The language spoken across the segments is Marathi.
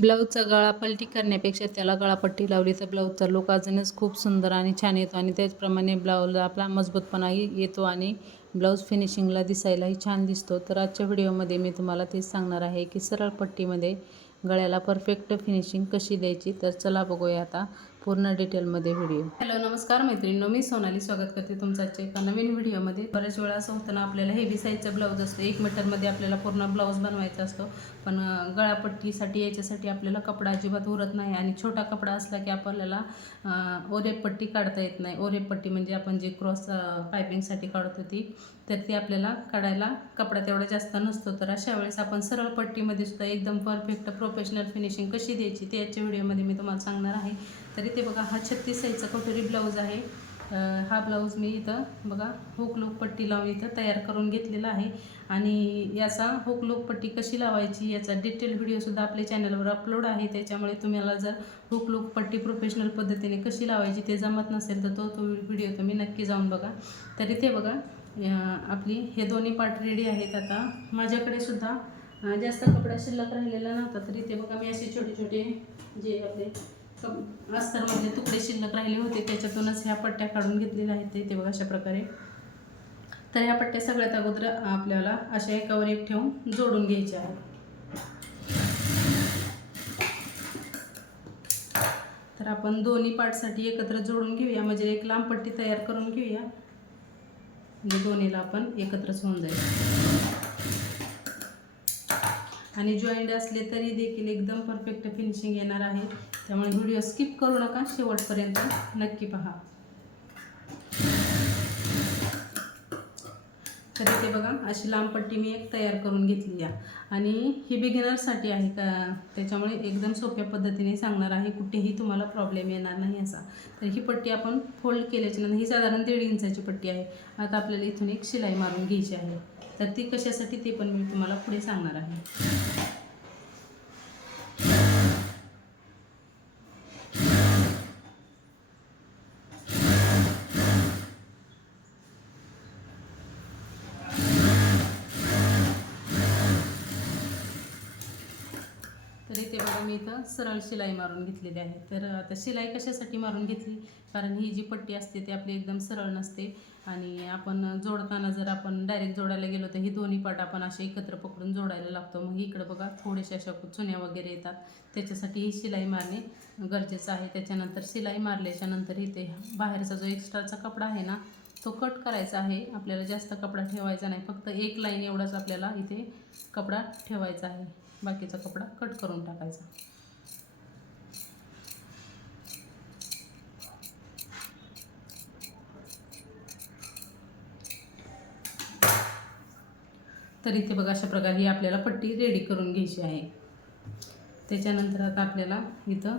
ब्लाऊजचा गळा पलटी करण्यापेक्षा त्याला गळापट्टी लावली तर ब्लाऊजचा लुक अजूनच खूप सुंदर आणि छान येतो आणि त्याचप्रमाणे ब्लाऊजला आपला मजबूतपणाही येतो आणि ब्लाऊज फिनिशिंगला दिसायलाही छान दिसतो. तर आजच्या व्हिडिओमध्ये मी तुम्हाला तेच सांगणार आहे की सरळ पट्टीमध्ये गळ्याला परफेक्ट फिनिशिंग कशी द्यायची. तर चला बघूया आता पूर्ण डिटेलमध्ये व्हिडिओ. हॅलो नमस्कार मैत्रिणींनो, मी सोनाली स्वागत करते तुमचं आजच्या एका नवीन व्हिडिओमध्ये. बऱ्याच वेळा असं होतं ना, आपल्याला हेवी साईजचा ब्लाऊज असतो, 1 मीटरमध्ये आपल्याला पूर्ण ब्लाऊज बनवायचा असतो, पण गळापट्टीसाठी याच्यासाठी आपल्याला कपडा अजिबात उरत नाही आणि छोटा कपडा असला की आपल्याला ओरेपट्टी काढता येत नाही. ओरेपट्टी म्हणजे आपण जे क्रॉस पायपिंगसाठी काढतो तर ती आपल्याला काढायला कपडा तेवढा जास्त नसतो. तर अशा वेळेस आपण सरळ पट्टीमध्ये सुद्धा एकदम परफेक्ट प्रोफेशनल फिनिशिंग कशी द्यायची ते आजच्या व्हिडिओमध्ये मी तुम्हाला सांगणार आहे. तर इथे बघा, हा 36 साईजचा कटोरी ब्लाऊज आहे. हा ब्लाऊज मी इथं बघा हुक लूक पट्टी लावून इथं तयार करून घेतलेला आहे आणि याचा हुक लूक पट्टी कशी लावायची याचा डिटेल व्हिडिओसुद्धा आपल्या चॅनलवर अपलोड आहे. त्याच्यामुळे तुम्हाला जर हुक लूक पट्टी प्रोफेशनल पद्धतीने कशी लावायची ते जमत नसेल तर तो व्हिडिओ तुम्ही नक्की जाऊन बघा. तर इथे बघा आपली हे दोन्ही पार्ट रेडी आहेत. आता माझ्याकडे सुद्धा जास्त कपडा शिल्लक राहिलेला नव्हता, तर इथे बघा मी असे छोटे छोटे जे आपले अस्तरमधले तुकडे शिल्लक राहिले होते त्याच्यातूनच ह्या पट्ट्या काढून घेतलेल्या आहेत. ते बघा अशा प्रकारे. तर ह्या पट्ट्या सगळ्यात अगोदर आपल्याला अशा एकावर एक ठेवून जोडून घ्यायच्या आहेत. तर आपण दोन्ही पार्टसाठी एकत्र जोडून घेऊया, म्हणजे एक लांब पट्टी तयार करून घेऊया, म्हणजे दोन्हीला आपण एकत्रच होऊन जाईल. आणि जॉईंट असले तरी देखील एकदम परफेक्ट फिनिशिंग येणार आहे. त्यामुळे व्हिडिओ स्किप करू नका, शेवटपर्यंत नक्की पहा. तर इथे बघा अशी लांब पट्टी मी एक तयार करून घेतली आहे आणि ही बिगिनरसाठी आहे का, त्याच्यामुळे एकदम सोप्या पद्धतीने सांगणार आहे, कुठेही तुम्हाला प्रॉब्लेम येणार नाही असा. तर ही पट्टी आपण फोल्ड केल्याच्यानंतर ही साधारण 1.5 इंचाची पट्टी आहे. आता आपल्याला इथून एक शिलाई मारून घ्यायची आहे. तर ती कशासाठी ते पण मी तुम्हाला पुढे सांगणार आहे. तर इथे बघा मी इथं सरळ शिलाई मारून घेतलेली आहे. तर आता शिलाई कशासाठी मारून घेतली, कारण ही जी पट्टी असते ती आपली एकदम सरळ नसते आणि आपण जोडताना जर आपण डायरेक्ट जोडायला गेलो तर ही दोन्ही पाट आपण असे एकत्र पकडून जोडायला लागतो. मग इकडं बघा थोडेशा अशा चुन्या वगैरे येतात, त्याच्यासाठी ही शिलाई मारणे गरजेचं आहे. त्याच्यानंतर शिलाई मारल्याच्या नंतर इथे बाहेरचा जो एक्स्ट्राचा कपडा आहे ना तो कट करायचा आहे. आपल्याला जास्त कपडा ठेवायचा नाही, फक्त एक लाईन एवढाच आपल्याला इथे कपडा ठेवायचा आहे, बाकीचा कपडा कट करून टाकायचा. तर इथे बघा अशा प्रकारे ही आपल्याला पट्टी रेडी करून घ्यायची आहे. त्याच्यानंतर आता आपल्याला इथं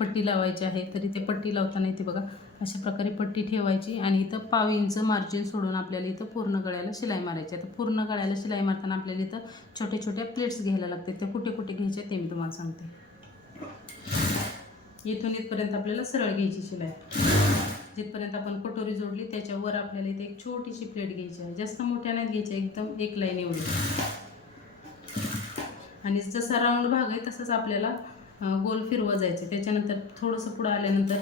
पट्टी लावायची आहे. तर इथे पट्टी लावताना इथे बघा अशा प्रकारे पट्टी ठेवायची आणि इथं 1/2 इंच मार्जिन सोडून आपल्याला इथं पूर्ण गळ्याला शिलाई मारायची. आता पूर्ण गळ्याला शिलाई मारताना आपल्याला इथं छोट्या छोट्या प्लेट्स घ्यायला लागते. ते कुठे कुठे घ्यायचे ते मी तुम्हाला सांगते. इथून इथपर्यंत आपल्याला सरळ घ्यायची शिलाई. जिथपर्यंत आपण कटोरी जोडली त्याच्यावर आपल्याला इथे एक छोटीशी प्लेट घ्यायची आहे. जास्त मोठ्या नाही घ्यायच्या, एकदम एक लाईन एवढी. आणि जसा राऊंड भाग आहे तसंच आपल्याला गोल फिरवा जायचं. त्याच्यानंतर थोडंसं पुढं आल्यानंतर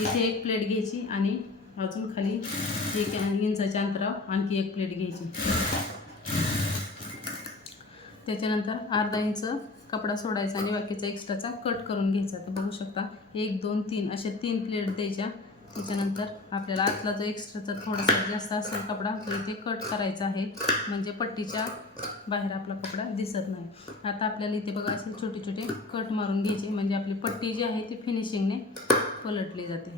इथे एक प्लेट घ्यायची आणि अजून खाली 1 इंचाच्या अंतरावर आणखी एक प्लेट घ्यायची. त्याच्यानंतर अर्धा इंच कपडा सोडायचा आणि बाकीचा एक्स्ट्राचा कट करून घ्यायचा. तर बघू शकता 1 2 3 अशा 3 प्लेट द्यायच्या. त्याच्यानंतर आपल्याला आतला जो एक्स्ट्राचा थोडासा जास्त असेल कपडा तो इथे कट करायचा आहे, म्हणजे पट्टीच्या बाहेर आपला कपडा दिसत नाही. आता आपल्याला इथे बघा असे छोटे छोटे कट मारून घ्यायचे, म्हणजे आपली पट्टी जी आहे ती फिनिशिंगने पलटली जाते.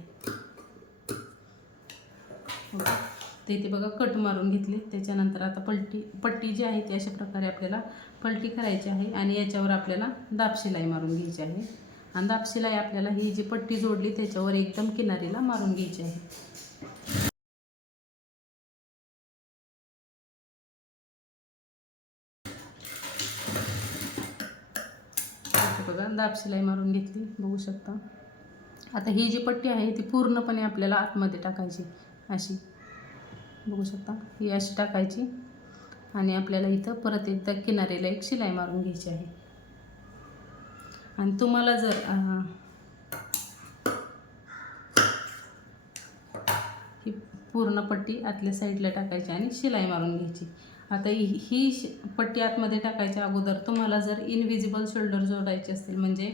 तर इथे बघा कट मारून घेतली. त्याच्यानंतर आता पट्टी जी आहे ती अशा प्रकारे आपल्याला पलटी करायची आहे आणि याच्यावर आपल्याला दाब शिलाई मारून घ्यायची आहे. आणि दाब शिलाई आपल्याला ही जी पट्टी जोडली त्याच्यावर एकदम किनारीला मारून घ्यायची आहे. बघा दाब शिलाई मारून घेतली, बघू शकता. आता ही जी पट्टी आहे ती पूर्णपणे आपल्याला आतमध्ये टाकायची, अशी बघू शकता. ही अशी टाकायची आणि आपल्याला इथं परत एकदा किनारीला एक शिलाई मारून घ्यायची आहे. आणि तुम्हाला जर ही पूर्ण पट्टी आतल्या साईडला टाकायची आणि शिलाई मारून घ्यायची. आता ही पट्टी आतमध्ये टाकायच्या अगोदर तुम्हाला जर इनविजिबल शोल्डर जोडायचे असतील, म्हणजे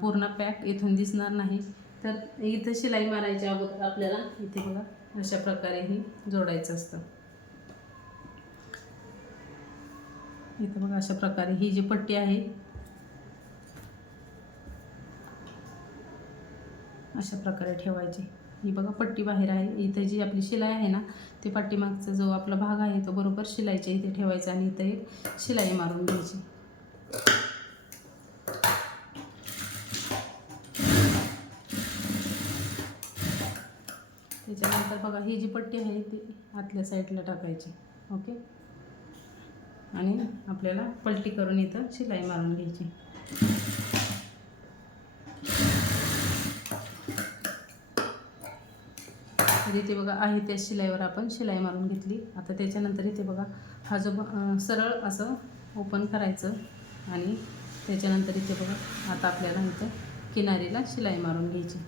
पूर्ण पॅक इथून दिसणार नाही, तर इथं शिलाई मारायच्या अगोदर आपल्याला इथे बघा अशा प्रकारे ही जोडायचं असतं. इथं बघा अशा प्रकारे ही जी पट्टी आहे अशा प्रकारे ठेवायची. ही बघा पट्टी बाहेर आहे, इथे जी आपली शिलाई आहे ना ते पाठीमागचा जो आपला भाग आहे तो बरोबर शिलाईच्या इथे ठेवायचा आणि इथे एक शिलाई मारून घ्यायची. त्याच्यानंतर बघा ही जी पट्टी आहे ती आतल्या साईडला टाकायची. ओके, आणि आपल्याला पलटी करून इथं शिलाई मारून घ्यायची. तर इथे बघा आहे त्या शिलाईवर आपण शिलाई मारून घेतली. आता त्याच्यानंतर इथे बघा हा जो सरळ असं ओपन करायचं आणि त्याच्यानंतर इथे बघा आता आपल्याला इथं किनारीला शिलाई मारून घ्यायची.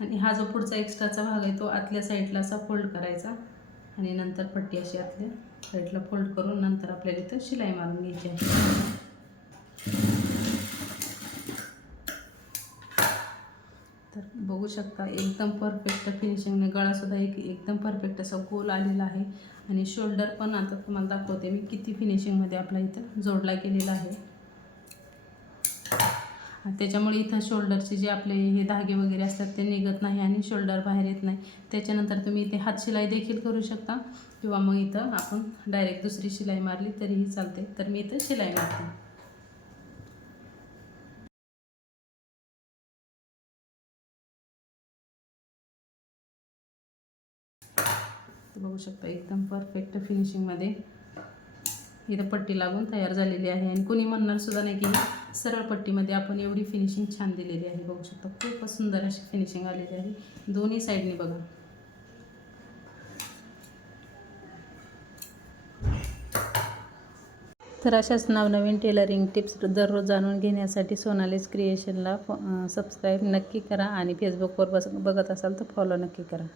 आणि हा जो पुढचा एक्स्ट्राचा भाग आहे तो आतल्या साईडला असा फोल्ड करायचा आणि नंतर पट्टी अशी आतल्या साईडला फोल्ड करून नंतर आपल्याला इथं शिलाई मारून घ्यायची आहे. तर बघू शकता एकदम परफेक्ट फिनिशिंगने गळासुद्धा एकदम परफेक्ट असा गोल आलेला आहे आणि शोल्डर पण आता तुम्हाला दाखवते मी किती फिनिशिंगमध्ये आपला इथं जोडला गेलेला आहे. त्याच्यामुळे इथं शोल्डरचे जे आपले हे धागे वगैरे असतात ते निघत नाही आणि शोल्डर बाहेर येत नाही. त्याच्यानंतर तुम्ही इथे हात शिलाई देखील करू शकता किंवा मग इथं आपण डायरेक्ट दुसरी शिलाई मारली तरीही चालते. तर मी इथं शिलाई मारते. बघू शकता एकदम परफेक्ट फिनिशिंगमध्ये इथं पट्टी लागून तयार झालेली आहे आणि कुणी म्हणणार सुद्धा नाही की सरळ पट्टीमध्ये आपण एवढी फिनिशिंग छान दिलेली आहे. बघू शकता खूपच सुंदर अशी फिनिशिंग आलेली आहे दोन्ही साईडने बघा. तर अशाच नवनवीन टेलरिंग टिप्स दररोज जाणून घेण्यासाठी सोनालीज क्रिएशनला सबस्क्राईब नक्की करा आणि फेसबुकवर बघत असाल तर फॉलो नक्की करा.